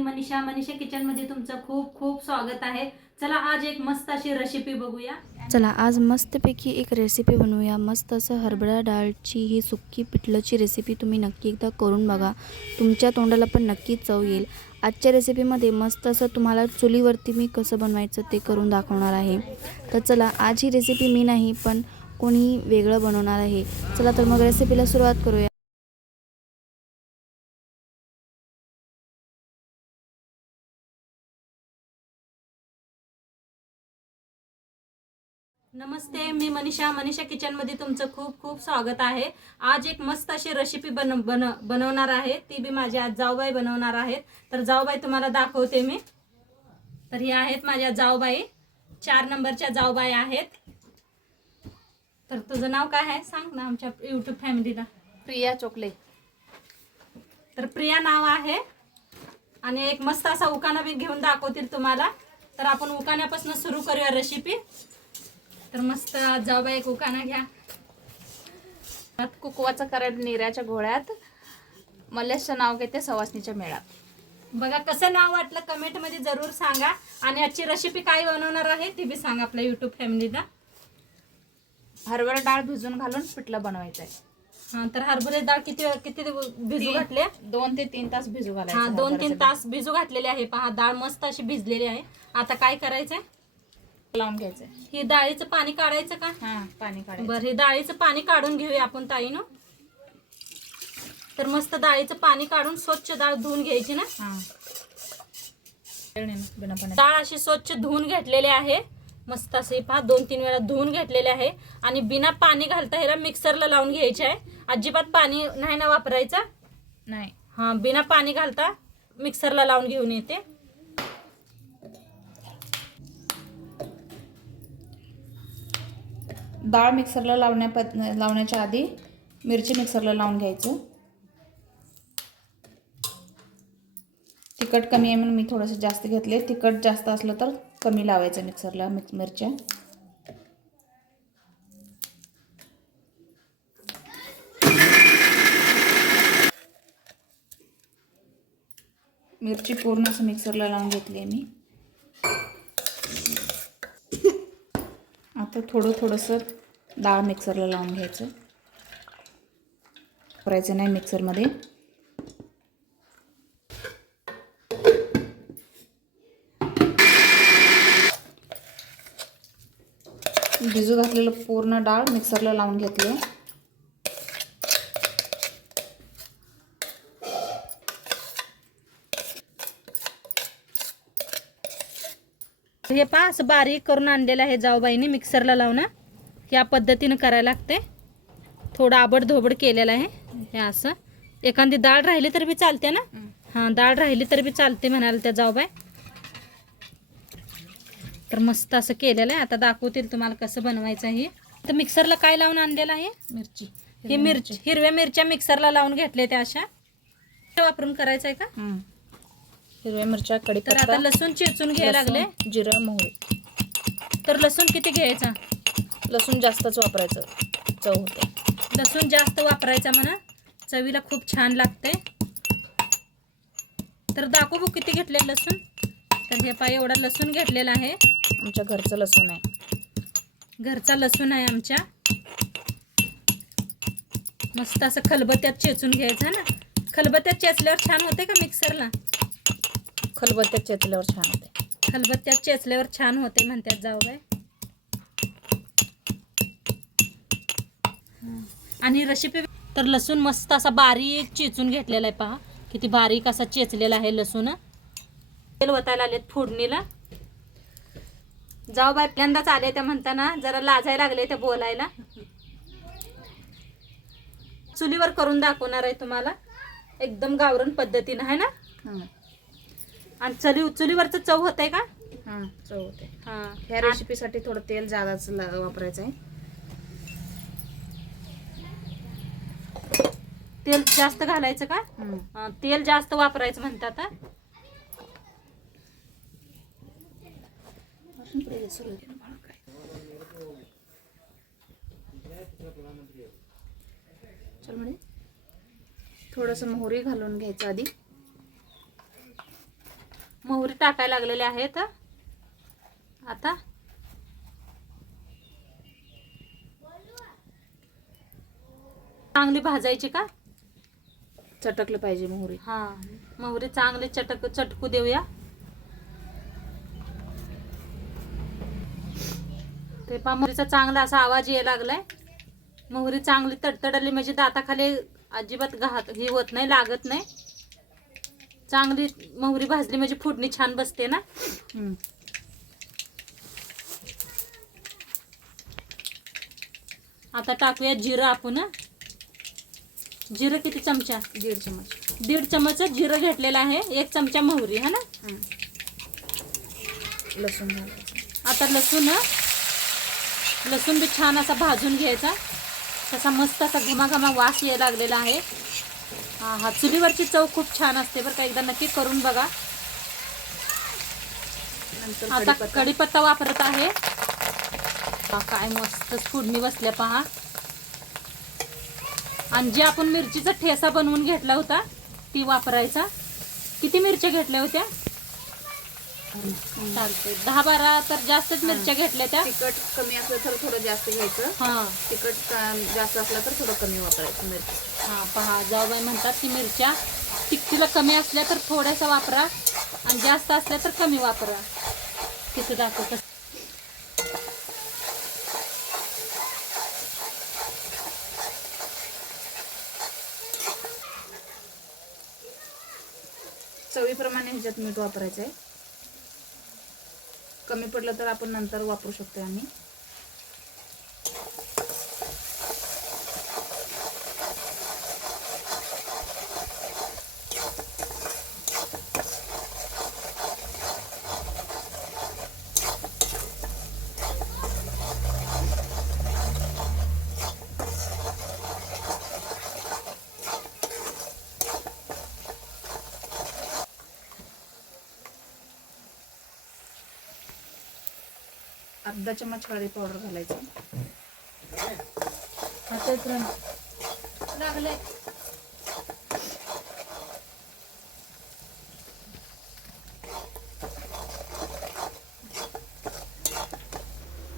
मी Manisha kitchen मध्ये तुमचं खूप खूप स्वागत आहे। चला आज एक मस्त अशी रेसिपी बघूया। चला आज मस्तपैकी एक रेसिपी बनवूया। मस्त असं हरभरा डाळची ही सुक्की पिठलची रेसिपी तुम्ही नक्की एकदा करून बघा, तुमच्या तोंडाला पण नक्की चव येईल। आजच्या रेसिपीमध्ये मस्त असं तुम्हाला चुलीवरती मी कसं बनवायचं ते करून दाखवणार आहे। तर चला आज ही रेसिपी मी नाही पण कोणी वेगळं बनवणार आहे। चला तर मग रेसिपीला सुरुवात करूया। नमस्ते, मी मनीषा किचन मध्ये तुमचं खूप खूप स्वागत आहे। आज एक मस्त अशी रेसिपी बनवणार आहे, ती बी माझी आज जाऊबाई बनवणार आहेत। तर जाऊबाई तुम्हाला दाखवते मी। तर ही आहेत माझ्या जाऊबाई, 4 नंबरच्या जाऊबाई आहेत। तर तुझं नाव काय आहे सांग ना आमच्या YouTube फॅमिलीला। प्रिया चोकले। तर प्रिया नाव आहे आणि एक मस्त असा उकाणा बी घेऊन दाखवतील तुम्हाला। तर आपण उकाण्यापासून सुरू करूया रेसिपी। तर मस्त जाऊबाई एक उकाणा घ्या। कुकवाचा करड निऱ्याच्या घोळ्यात मल्लेशचं नाव घेते सवासणीच्या मेळात। बघा कसं नाव वाटलं कमेंट मध्ये जरूर सांगा। आणि आजची रेसिपी काय बनवणार आहे ती बी सांगा आपल्या YouTube फॅमिलीला। हरभरा डाळ भिजून घालून पिठलं बनवायचं आहे। हां, तर हरभरे डाळ किती किती भिजू घातले? 2 ते 3 तास भिजू घालायचं। हां, 2-3 तास भिजू घातलेले आहे। पहा डाळ मस्त अशी भिजलेली आहे। आता काय करायचंय? लावून घ्यायचं। ही डाळीचं पाणी काढायचं का? हां, पाणी काढायचं। बरं, हे डाळीचं पाणी काढून घेऊया आपण ताईनं। तर मस्त डाळीचं पाणी काढून स्वच्छ डाळ धुवून घ्यायची ना। हां, डाळ अशी स्वच्छ धुवून घेतलेली आहे। मस्त असे पहा 2-3 वेळा धुवून घेतलेले आहे। आणि बिना पाणी घालता ह्याला मिक्सरला लावून घ्यायचे आहे। अजिबात पाणी नाही ना वापरायचं नाही। हां, बिना पाणी घालता मिक्सरला लावून घेऊन येते। डाळ मिक्सरला लावण्याच्या आधी मिरची मिक्सरला लावून घ्यायचं। तिखट कमी आहे म्हणून मी थोडंसं जास्त घेतले। तिखट जास्त असलं तर कमी लावायचं मिक्सरला मिरच्या। मिरची पूर्ण असं मिक्सरला लावून घेतली आहे मी। आता थोडंसं डाळ मिक्सरला लावून घ्यायचं, करायचं नाही मिक्सरमध्ये। भिजू घातलेलं पूर्ण डाळ मिक्सरला लावून घेतलं। हे पहा असं बारीक करून आणलेलं आहे जाऊबाईने मिक्सरला लावून। या पद्धतीने करायला लागते। थोडं आबड धोबड केलेलं आहे हे असं। एखादी डाळ राहिली तर बी चालते ना। हां, डाळ राहिली तर बी चालते म्हणाल त्या जाऊबाई। तर मस्त असं केलेलं आहे। आता दाखवतील तुम्हाला कसं बनवायचं आहे। तर मिक्सरला काय लावून आणलेलं आहे? मिरची। ही मिरची, हिरव्या मिरच्या मिक्सरला लावून घेतल्या त्या अशा। वापरून करायचं आहे का? हिरव्या मिरच्या, तर कढीपत्ता, आता लसूण चेचून घ्यायला लागले। जिरं, मोहरी। तर लसूण किती घ्यायचा? लसूण जास्तच वापरायचं, चव होते। लसूण जास्त वापरायचा म्हणा, चवीला खूप छान लागते। तर दाखवू बघ किती घेतले लसूण। तर हे पाय एवढा लसूण घेतलेला आहे। आमच्या घरचं लसूण आहे। घरचा लसूण आहे आमच्या। मस्त असं खलबत्त्यात चेचून घ्यायचं ना। खलबत्त्यात चेचल्यावर छान होते का मिक्सरला? खलबत्त्यात चेचल्यावर छान होते। खलबत्त्यात चेचल्यावर छान होते म्हणतात जाऊबाई। आणि रेसिपी तर लसूण मस्त असा बारीक चेचून घेतलेला आहे। पहा किती बारीक असा चेचलेला आहे लसूण। तेल वतायला आलेत फोडणीला। जाऊबाई पहिल्यांदाच आले त्या म्हणताना जरा लाजायला लागले ते बोलायला। चुलीवर करून दाखवणार आहे तुम्हाला, एकदम गावरान पद्धतीने आहे ना। आणि चुलीवरचं चव होतंय का? हां, चव होते। हां, ह्या रेसिपीसाठी थोडं तेल जादाच वापरायचं आहे। तेल जास्त घालायचं का? तेल जास्त वापरायचं म्हणतात। थोडंसं मोहरी घालून घ्यायचं आधी। मोहरी टाकायला लागलेले आहेत. आता चांगली भाजायची का? चटकलं पाहिजे मोहरी. हा, मोहरी चांगली चटकू देऊया. ते पा मोहरीचा चांगला असा आवाज यायला लागलाय. मोहरी चांगली तडतडली म्हणजे दाताखाली अजिबात हे होत नाही, लागत नाही. चांगली मोहरी भाजली म्हणजे फोडणी छान बसते ना. आता टाकूया जिरं आपण. जिरं किती चमचा? 1.5 चमच. 1.5 चमच जिरं घेतलेलं आहे. 1 चमचा मोहरी है ना. लसूण घालायचं. आता लसूण बी छान असा भाजून घ्यायचा. तसा मस्त असा घमाघमा वास यायला लागलेला आहे. हा, चुलीवरची चव खूप छान असते बरं का, एकदा नक्की करून बघा. नंतर आता कढीपत्ता वापरत आहे. काय मस्त फोडणी बसल्या पहा. आणि जे आपण मिरचीचा ठेसा बनवून घेतला होता ती वापरायचा. किती मिरच्या घेतल्या होत्या? चालते 10-12 तर जास्तच मिरच्या घेतल्या त्या. तिखट कमी असलं तर थोडं जास्त घ्यायचं. हा, तिखट जास्त असलं तर थोडं कमी वापरायचं मिरची. हा पहा, जाऊबाई म्हणतात की मिरच्या तिखटीला कमी असल्या तर थोड्याशा वापरा आणि जास्त असल्या तर कमी वापरा. किती दाखवत चवीप्रमाणे ह्याच्यात मीठ वापरायचं आहे. कमी पडलं तर आपण नंतर वापरू शकतो आम्ही. अर्धा चमच हळदी पावडर घालायचं. लागले.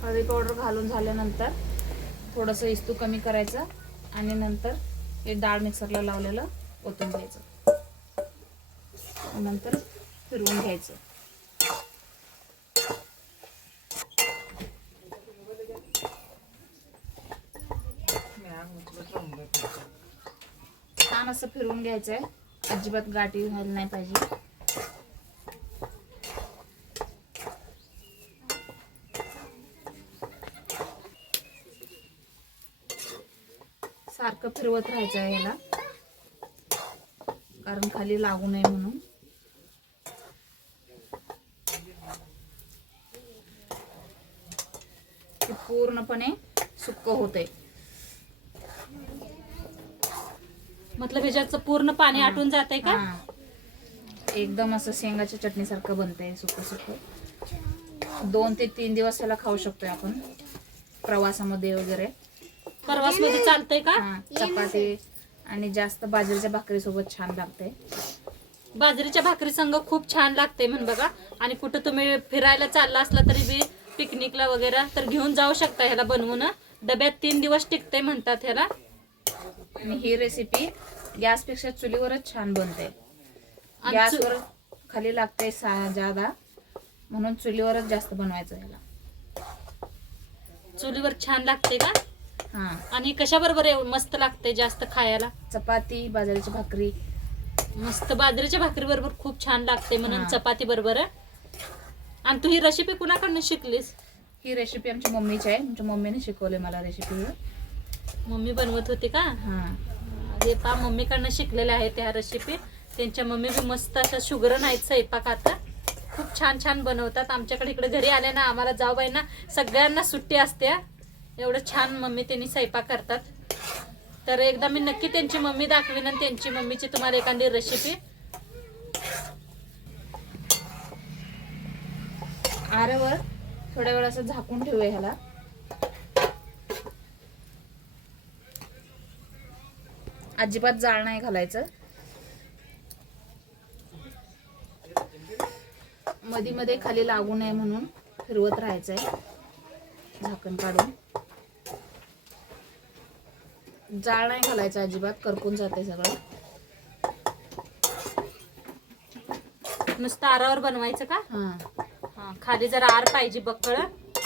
हळदी पावडर घालून झाल्यानंतर थोडंसं इस्तू कमी करायचं आणि नंतर हे डाळ मिक्सरला लावलेलं ओतून घ्यायचं. नंतर फिरवून घ्यायचं. छान असं फिरवून घ्यायचंय. अजिबात गाठी व्हायला नाही पाहिजे. सारखं फिरवत राहायचं आहे याला, कारण खाली लागू नये म्हणून. ते पूर्णपणे सुक्क होतंय. मतलब ह्याच्याचं पूर्ण पाणी आटून जाते का? हा. एकदम असं शेंगाच्या चटणी सारखं बनतंय सुक्क सुक्क. 2 ते 3 दिवस याला खाऊ शकतोय आपण प्रवासामध्ये वगैरे. प्रवासमध्ये चालतंय का? हा, चपाती आणि जास्त बाजरीच्या भाकरी सोबत छान लागते. बाजरीच्या भाकरी संग खूप छान लागते म्हण बघा. आणि कुठं तुम्ही फिरायला चालला असला तरी बी पिकनिकला वगैरे तर घेऊन जाऊ शकता ह्याला बनवून. डब्यात 3 दिवस टिकते म्हणतात ह्याला. आणि ही रेसिपी गॅसपेक्षा चुलीवरच छान बनते. आणि गॅसवर खाली लागते जादा, म्हणून चुलीवरच जास्त बनवायचं ह्याला. चुलीवर छान लागते का? हा. आणि कशा बरोबर मस्त लागते जास्त खायला? चपाती, बाजरीची भाकरी. मस्त बाजरीच्या भाकरी बरोबर खूप छान लागते म्हणून हा. चपाती बरोबर. आणि तू ही रेसिपी कुणाकडनं शिकलीस? ही रेसिपी आमच्या मम्मीची आहे. आमच्या मम्मीने शिकवले मला रेसिपी. मम्मी बनवत होती का? हा. हे पा मम्मीकडनं शिकलेल्या आहेत ह्या रेसिपी. त्यांच्या मम्मी बी मस्त अशा शुगर नाहीत स्वयंपाक. आता खूप छान छान बनवतात. आमच्याकडे इकडे घरी आल्या ना आम्हाला जाऊबाईंना सगळ्यांना सुट्टी असते. एवढं छान मम्मी त्यांनी स्वयंपाक करतात. तर एकदा मी नक्की त्यांची मम्मी दाखवीन आणि त्यांची मम्मीची तुम्हाला एखादी रेसिपी. आरेवर थोड्या वेळ असं झाकून ठेवूया ह्याला. अजिबात जाळ नाही घालायचं. मध्ये मध्ये खाली लागू नये म्हणून फिरवत राहायचंय झाकण काढून. जाळ नाही घालायचं अजिबात, करपून जाते सगळं. नुसतं आरावर बनवायचं का? हा हा, खाली जरा आर पाहिजे बक्कळ,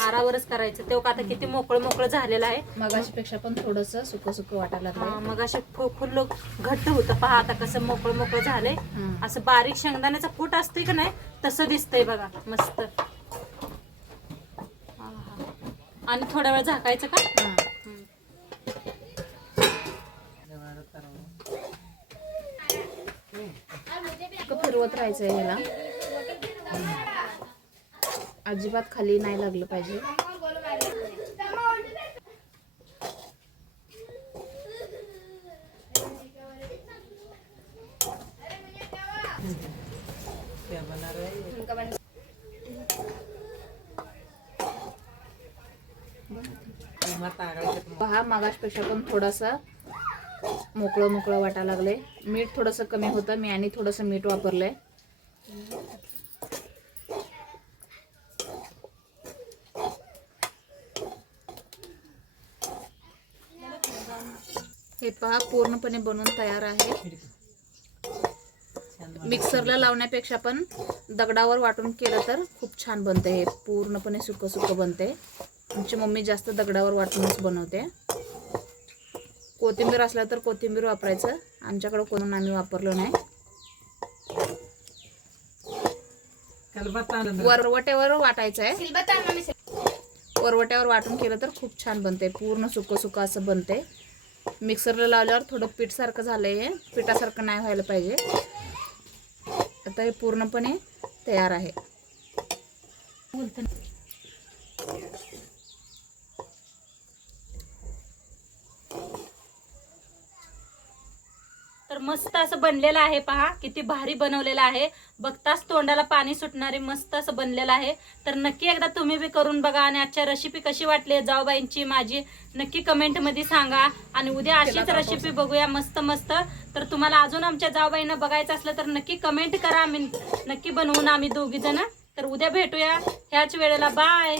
आरावरच करायचं. तेव्हा आता किती मोकळं मोकळं झालेलं आहे. मगाशी पेक्षा पण थोडस सुकं सुकं वाटायला लागलंय. मग असे फुल घट्ट होतं. पहा आता कसं मोकळं मोकळं झालंय. असं बारीक शेंगदाण्याचा कूट असतोय का नाही तसं दिसतंय बघा, मस्त. आणि थोडा वेळ झाकायचं का? हा. फिरवत राहायचंय ह्याला, अजिबात खाली नाही लागलं पाहिजे. पहा मगाशपेक्षा पण थोडासा मोकळं मोकळं वाटायला लागले. मीठ थोडंसं कमी होतं, मी आणि थोडंसं मीठ वापरलंय. हे पहा पूर्णपणे बनवून तयार आहे. मिक्सरला लावण्यापेक्षा पण दगडावर वाटून केलं तर खूप छान बनते. हे पूर्णपणे सुकं सुकं बनते. आमची मम्मी जास्त दगडावर वाटूनच बनवते. कोथिंबीर असला तर कोथिंबीर वापरायचं, आमच्याकडे कोणून आम्ही वापरलो नाही. वरवट्यावर वाटायचं आहे. वरवट्यावर वाटून केलं तर खूप छान बनते. पूर्ण सुकं सुकं असं बनते. मिक्सरला लावल्यावर थोडं पीठ सारखं झालंय. हे पिठासारखं नाही व्हायला पाहिजे. आता हे पूर्णपणे तयार आहे. तर मस्त असं बनलेलं आहे. पहा किती भारी बनवलेलं आहे. बघताच तोंडाला पाणी सुटणारे मस्त असं बनलेलं आहे. तर नक्की एकदा तुम्ही बी करून बघा. आणि आजच्या रेसिपी कशी वाटली जाऊबाईंची माझी नक्की कमेंट मध्ये सांगा. आणि उद्या अशीच रेसिपी बघूया मस्त मस्त. तर तुम्हाला अजून आमच्या जाऊबाईंना बघायचं असलं तर नक्की कमेंट करा. आम्ही नक्की बनवून आम्ही दोघी जण. तर उद्या भेटूया ह्याच वेळेला. बाय.